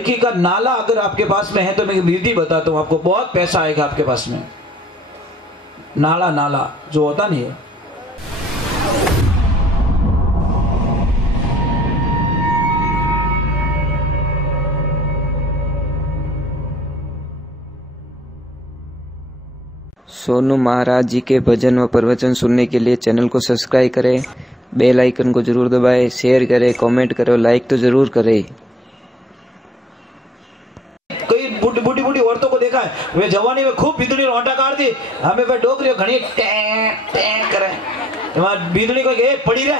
लड़की का नाला अगर आपके पास में है तो मैं विधि बताता हूँ आपको, बहुत पैसा आएगा आपके पास में। नाला नाला जो होता नहीं है, सोनू महाराज जी के भजन व प्रवचन सुनने के लिए चैनल को सब्सक्राइब करें, बेल आइकन को जरूर दबाएं, शेयर करें, कमेंट करें, लाइक तो जरूर करें। कई बूढ़ी बूढ़ी बूढ़ी औरतों को देखा है, वे जवानी में खूब बिजली रोटा काट दी, हमें वे डोकरी घड़ी टें करे, वहां बिजली को ये पड़ी रहे,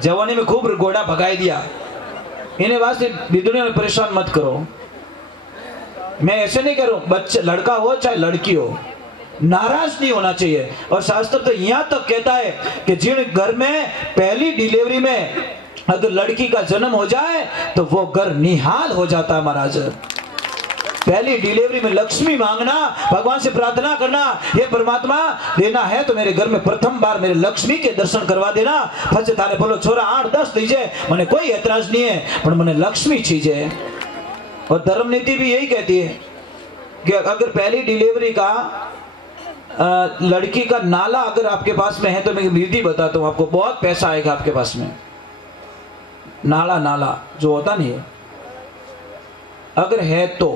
जवानी में खूब घोड़ा भगाई दिया। इन्हें वास्ते बिजली में परेशान मत करो। मैं ऐसे नहीं करूं, बच्चा लड़का हो चाहे लड़की हो, नाराज नहीं होना चाहिए। और शास्त्र तो यहां तक कहता है कि जिन घर में पहली डिलीवरी में अगर लड़की का जन्म हो जाए तो वो घर निहाल हो जाता है महाराज। पहली डिलीवरी में लक्ष्मी मांगना, भगवान से प्रार्थना करना, हे परमात्मा देना है तो मेरे घर में प्रथम बार मेरे लक्ष्मी के दर्शन करवा देना। फसे थारे बोलो छोरा 8-10 दीजिए, मैंने कोई ऐतराज नहीं है, पर मैंने लक्ष्मी चाहिए। और धर्म नीति भी यही कहती है कि अगर पहली डिलीवरी का लड़की का नाला अगर आपके पास में है तो मैं विधि बताता हूँ आपको, बहुत पैसा आएगा आपके पास में। नाला नाला जो होता नहीं है, अगर है तो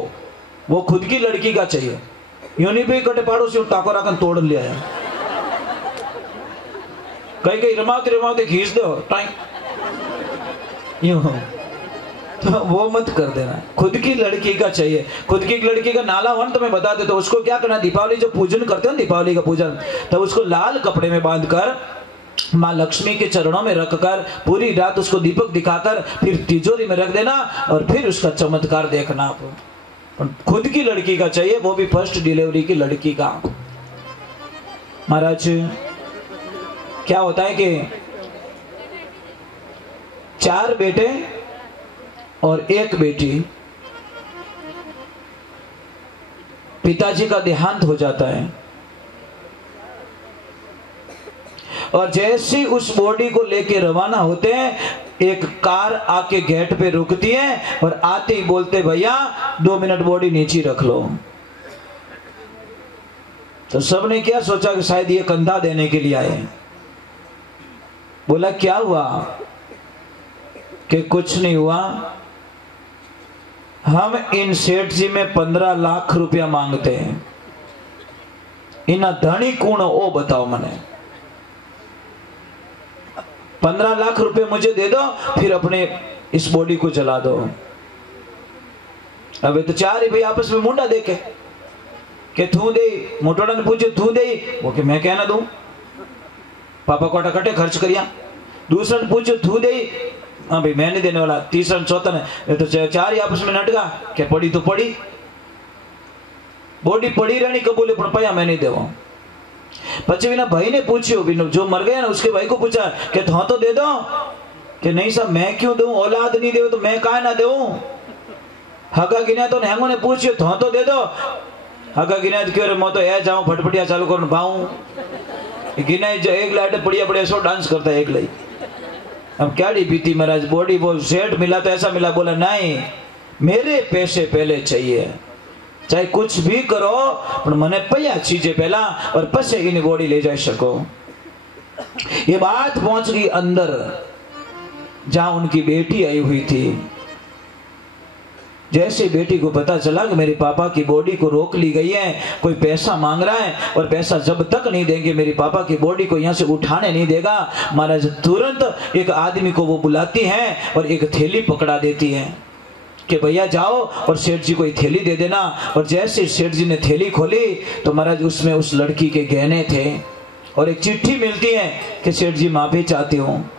वो खुद की लड़की का चाहिए। यूं नहीं भी कटे पाड़ो से टाको राखन तोड़ लिया है, कहीं कहीं रमाते रमाते खींच दो टाइम, यूं तो वो मत कर देना। खुद की लड़की का चाहिए, खुद की लड़की का नाला वन तो मैं बता देता हूँ। उसको क्या करना, दीपावली जो पूजन करते हैं, दीपावली का पूजन, तो उसको लाल कपड़े में बांधकर माँ लक्ष्मी के चरणों में रखकर पूरी रात उसको दीपक दिखाकर फिर तिजोरी में रख देना और फिर उसका चमत्कार देखना। आप खुद की लड़की का चाहिए, वो भी फर्स्ट डिलीवरी की लड़की का। महाराज क्या होता है कि 4 बेटे और 1 बेटी, पिताजी का देहांत हो जाता है और जैसे उस बॉडी को लेके रवाना होते हैं, एक कार आके गेट पे रुकती है और आते ही बोलते भैया 2 मिनट बॉडी नीचे रख लो। तो सबने क्या सोचा कि शायद ये कंधा देने के लिए आए। बोला क्या हुआ? कि कुछ नहीं हुआ, हम इन सेठ जी में 15 लाख रुपया मांगते हैं, इना धनी कौन ओ बताओ मने। 15 लाख रुपए मुझे दे दो, फिर अपने इस बॉडी को जला दो। अबे तो 4 ही भाई आपस में मुंडा देखे के थू दे, मोटोड़ा ने पूछे थू दे, वो कि मैं कहना दूं, पापा कोटा कटे खर्च करिया। दूसरा ने पूछे थू दे, हाँ भाई मैं नहीं देने वाला। तीसरा चौथा ने तो 4 ही आपस में नटगा के पड़ी तो पड़ी, बॉडी पड़ी रहनी कबूले पर पाया मैं नहीं देवा। पचे बिना भाई ने पूछियो, जो मर गया ना उसके भाई को पूछा कि हाँ तो दे दो, कि नहीं साहब मैं क्यों दूं, औलाद नहीं दे तो मैं कहा ना दूं। हगा गिना तो हेंगो ने पूछियो हाँ तो दे दो, हगा गिना तो क्यों मैं तो ए जाऊं फटफटिया चालू कर भाऊं, गिना एक लाइट पड़िया पड़िया सो डांस करता है एक लाई। अब क्या डी पीती महाराज, बॉडी वो सेट मिला तो ऐसा मिला। बोला नहीं, मेरे पैसे पहले चाहिए, चाहे कुछ भी करो पर मने पया चीजें पहला और पसे इन बॉडी ले जा सको। ये बात पहुंच गई अंदर जहां उनकी बेटी आई हुई थी। जैसे बेटी को पता चला कि मेरे पापा की बॉडी को रोक ली गई है, कोई पैसा मांग रहा है और पैसा जब तक नहीं देंगे मेरे पापा की बॉडी को यहाँ से उठाने नहीं देगा। महाराज तुरंत एक आदमी को वो बुलाती हैं और एक थैली पकड़ा देती है कि भैया जाओ और सेठ जी को ये थैली दे देना। और जैसे सेठ जी ने थैली खोली तो महाराज उसमें उस लड़की के गहने थे और एक चिट्ठी मिलती है कि सेठ जी माफी चाहती हूँ,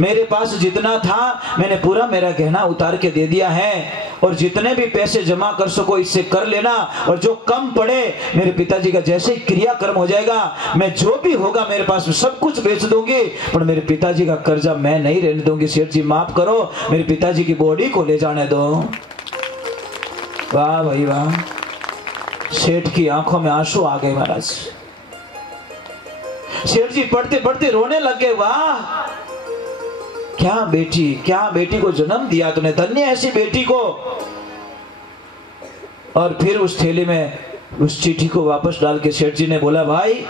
मेरे पास जितना था मैंने पूरा मेरा गहना उतार के दे दिया है और जितने भी पैसे जमा कर सको इससे कर लेना, और जो कम पड़े मेरे पिताजी का जैसे ही क्रियाकर्म हो जाएगा मैं जो भी होगा मेरे पास सब कुछ बेच दूंगी, पर मेरे पिताजी का कर्जा मैं नहीं रहने दूंगी। सेठ जी माफ करो, मेरे पिताजी की बॉडी को ले जाने दो। वाह भाई वाह, सेठ की आंखों में आंसू आ गए महाराज। सेठ जी पढ़ते पढ़ते रोने लगे, वाह क्या बेटी को जन्म दिया तूने, धन्य ऐसी बेटी को। और फिर उस थैली में उस चिट्ठी को वापस डाल के सेठ जी ने बोला, भाई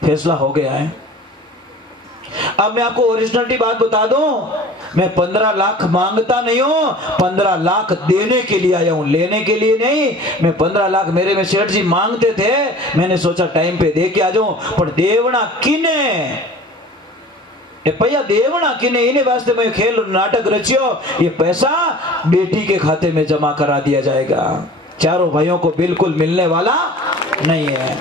फैसला हो गया है। अब मैं आपको ओरिजिनलिटी बात बता दूं, मैं 15 लाख मांगता नहीं हूं, 15 लाख देने के लिए आया हूं, लेने के लिए नहीं। मैं 15 लाख मेरे में सेठ जी मांगते थे, मैंने सोचा टाइम पे दे के आ जाऊं, पर देवना किने पैया देवना किने, इन्हें वास्ते मैं खेल नाटक रचियो। ये पैसा बेटी के खाते में जमा करा दिया जाएगा, चारों भाइयों को बिल्कुल मिलने वाला नहीं है।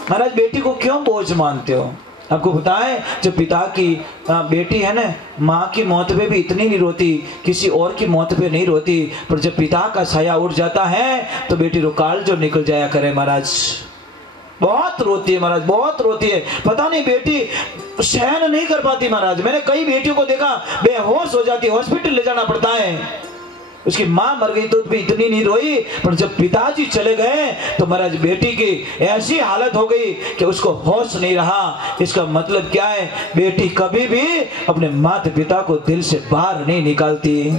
महाराज बेटी को क्यों बोझ मानते हो? आपको बताएं, जब पिता की बेटी है ना, माँ की मौत पे भी इतनी नहीं रोती, किसी और की मौत पे नहीं रोती, पर जब पिता का साया उड़ जाता है तो बेटी रुकाल जो निकल जाया करे महाराज, बहुत रोती है महाराज, बहुत रोती है। पता नहीं बेटी सहन नहीं कर पाती महाराज। मैंने कई बेटियों को देखा बेहोश हो जाती, हॉस्पिटल ले जाना पड़ता है। उसकी मां मर गई तो भी इतनी नहीं रोई, पर जब पिताजी चले गए तो महाराज बेटी की ऐसी हालत हो गई कि उसको होश नहीं रहा। इसका मतलब क्या है? बेटी कभी भी अपने माता पिता को दिल से बाहर नहीं निकालती,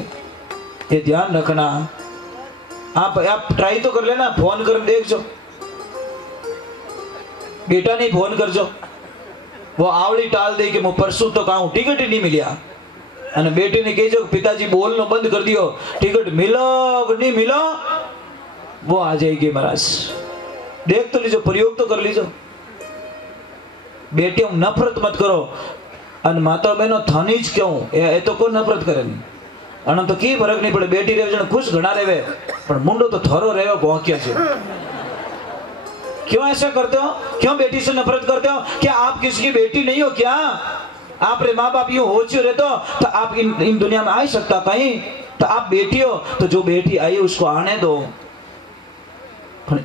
ये ध्यान रखना। आप ट्राई तो कर लेना, फोन कर देख जो, बेटा नहीं फोन कर जो, वो आवड़ी टाल दे कि मैं परसों तो कहूं टिकट ही नहीं मिलिया, અને બેટીને કહેજો पिताजी बोलनो बंद कर दियो, टिकट मिलो कि नहीं मिलो, वो आ जाएगी महाराज। देख तो लीजो, प्रयोग तो कर लीजो। बेटियों नफरत मत करो, अन माता बहनों थानी ज क्यों, ए तो कोई नफरत करे नहीं, अन तो की फर्क नहीं पड़े। बेटी रहे जन खुश घना रहे, पर मुंडो तो थोरो रहे भौंकिया छे। क्यों ऐसा करते हो? क्यों बेटी से नफरत करते हो? क्या आप किसी की बेटी नहीं हो क्या? आप रे माँ बाप यूं हो रहे तो आप इन दुनिया में आ सकता कहीं? तो आप बेटी हो तो जो बेटी आई उसको आने दो।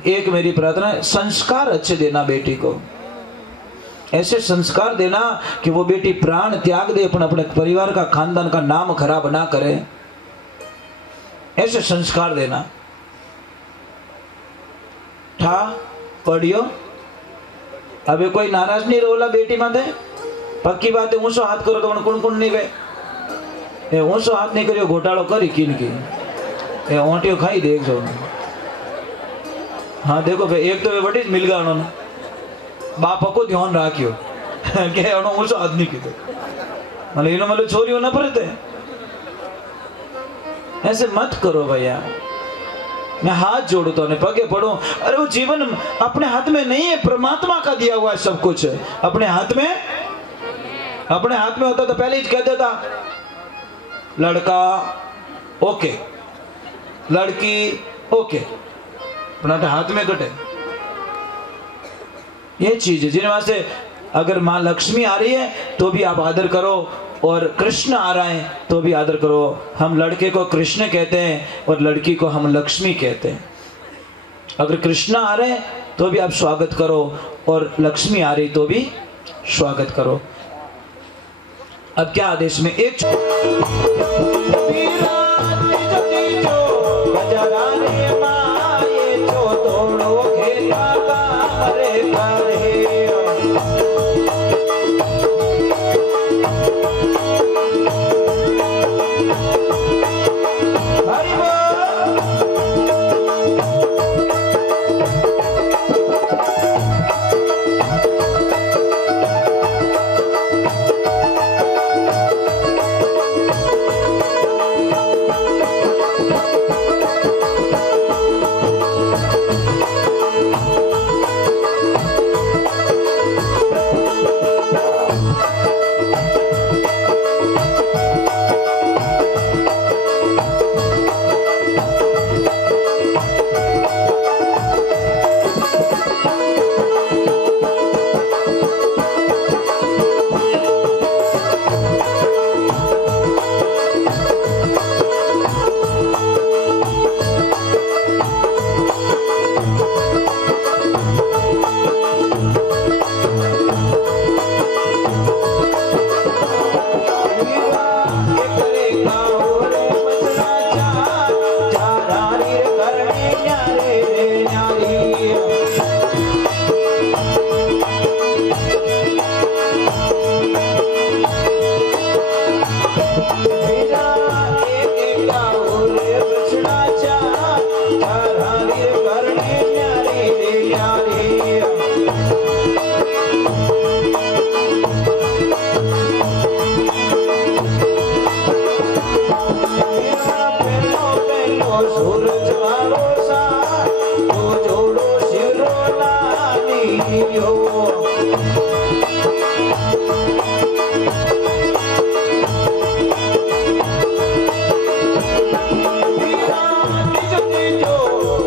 एक मेरी प्रार्थना है, संस्कार अच्छे देना बेटी को, ऐसे संस्कार देना कि वो बेटी प्राण त्याग दे, अपने परिवार का खानदान का नाम खराब ना करे, ऐसे संस्कार देना। ठा पढ़ियो, अबे कोई नाराज नहीं रोला बेटी माथे, पक्की बात है। ऊंचो हाथ करो तो कौन कौन नहीं वे, ऊंचो हाथ नहीं करियो घोटालो करी किन की, ओंटियो खाई देख जो। हाँ देखो भाई, एक तो वे बड़ी मिल गया उन्होंने, बाप को ध्यान राखियो के ऊंचो हाथ नहीं कीधो, मतलब इन्हों मतलब छोरियों नफरत है। ऐसे मत करो भैया, मैं हाथ जोड़ू तो पगे पड़ू। अरे वो जीवन अपने हाथ में नहीं है, परमात्मा का दिया हुआ है सब कुछ। अपने हाथ में होता तो पहले ही कह देता, लड़का ओके, लड़की ओके, अपना हाथ में कटे। ये चीज है जिन वास्ते अगर माँ लक्ष्मी आ रही है तो भी आप आदर करो, और कृष्ण आ रहा है तो भी आदर करो। हम लड़के को कृष्ण कहते हैं और लड़की को हम लक्ष्मी कहते हैं। अगर कृष्ण आ रहे हैं तो भी आप स्वागत करो, और लक्ष्मी आ रही तो भी स्वागत करो। अब क्या आदेश में एक सूरज वालो सा तो जोड़ो शिरो लालियो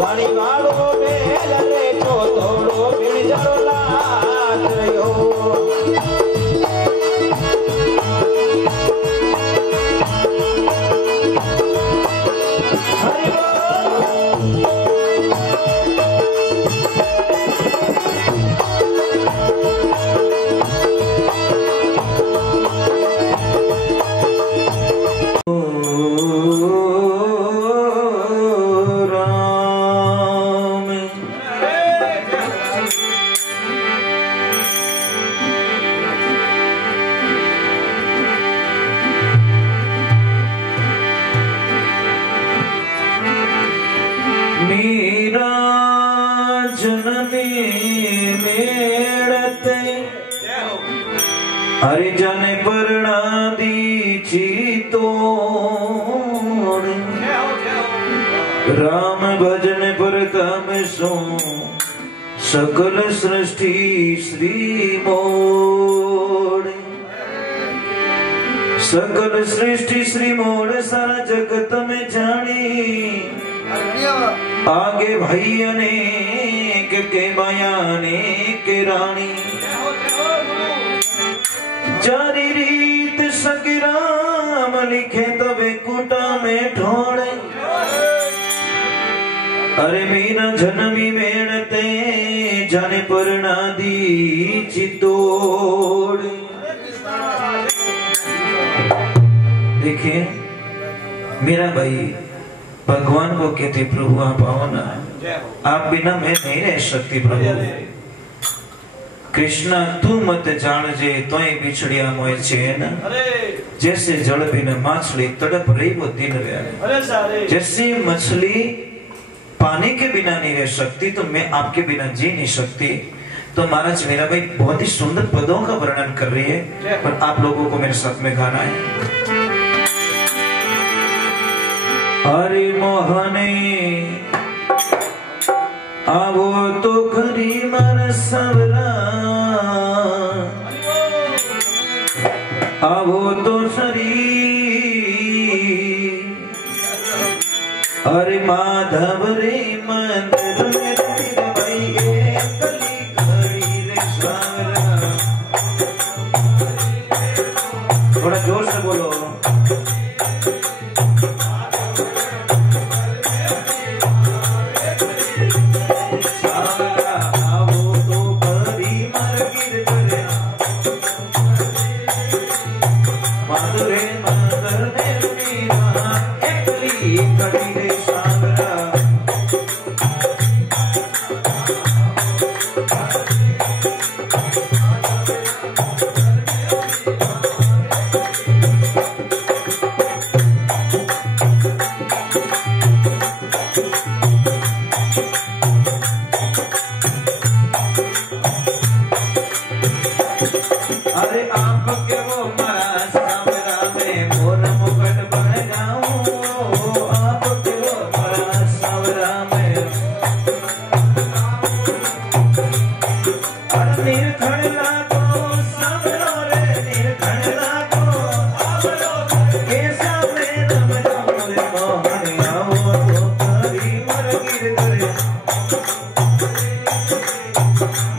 वाणी वालो बेल रे छो तोड़ो बिन जरो लालियो मीरा जनमी मेड़ते हरिजन परणा दीची तोड़ राम भजन पर तम सो सकल सृष्टि श्री मोड़ सकल सृष्टि श्री मोड़ सारा जगत में जानी आगे भैया ने के बयाने के रानी जारी रीत सगिराम लिखे तबे कुटा में ठोड़े अरे मीरा जन्मी मेड़ते जाने परना दी चितोड़। देखिए मेरा भाई भगवान को कहते प्रभु आप आओ ना, आप बिना मैं नहीं रह सकती प्रभु। कृष्णा तू मत जान जे तोय बिछड़िया मोय चैन जैसे जल बिना मछली तड़प रही वो दिन व्यारे। जैसे मछली पानी के बिना नहीं रह सकती तो मैं आपके बिना जी नहीं सकती। तो महाराज मेरा भाई बहुत ही सुंदर पदों का वर्णन कर रही है पर आप लोगों को मेरे साथ में गाना है। हरि मोहने आवो तो खरी मन सवरा आवो तो सरी हरि माधव रे मंदिर में भाई कली खड़ी रे सावरा। थोड़ा जोर से बोलो। अरे आप के वो महाराज सावरा में मोर मुकुट बन जाऊं आप के वो महाराज सावरा में अरे निर्धन लागो सावरो रे निर्धन लागो आवरो के सामने नम जाऊं रे मोहन आओ तो करी मर गिर करे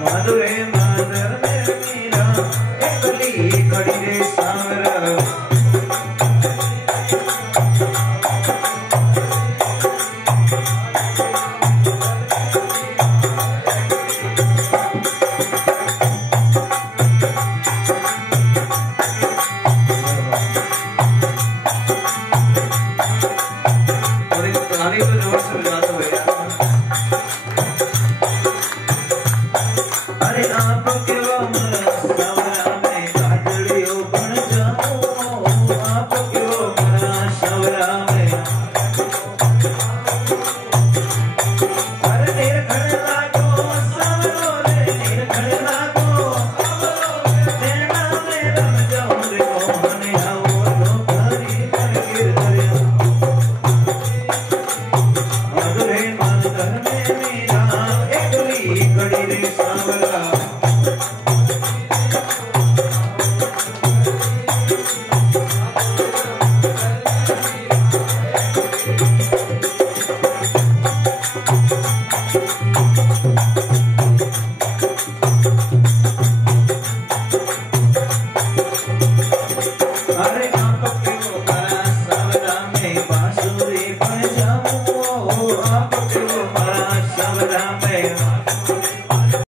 मधुरे मादर में मीरा कड़ी रे सावरा। और एक गाने तो जोर से बजा दो भैया।